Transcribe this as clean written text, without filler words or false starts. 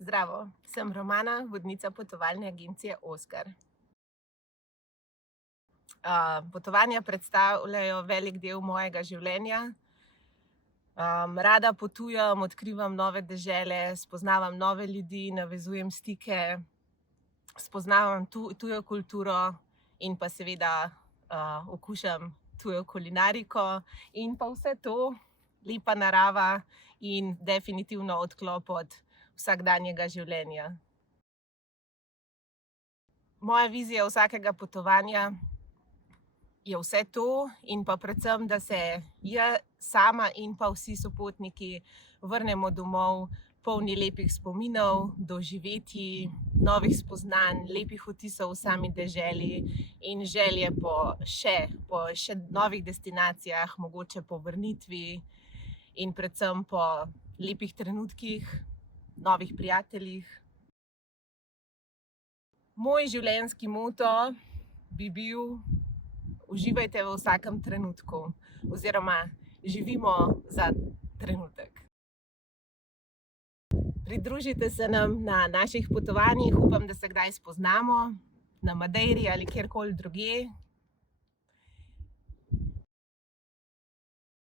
Zdravo, sem Romana, vodnica potovalne agencije Oskar. Potovanja predstavljajo velik del mojega življenja. Rada potujem, odkrivam nove dežele, spoznavam nove ljudi, navezujem stike, spoznavam tujo kulturo in pa seveda okušam tujo kulinariko in pa vse to, lepa narava in definitivno odklop od vsakdanjega življenja. Moja vizija vsakega potovanja je vse to in pa predvsem, da se jaz sama in pa vsi sopotniki vrnemo domov polni lepih spominov, doživetij, novih spoznanj, lepih vtisov v sami deželi in želje po še novih destinacijah, mogoče po vrnitvi in predvsem po lepih trenutkih, novih prijateljih. Moj življenjski moto bi bil: uživajte v vsakem trenutku oziroma živimo za trenutek. Pridružite se nam na naših potovanjih, upam, da se kdaj spoznamo na Madeiri ali kjerkoli drugje.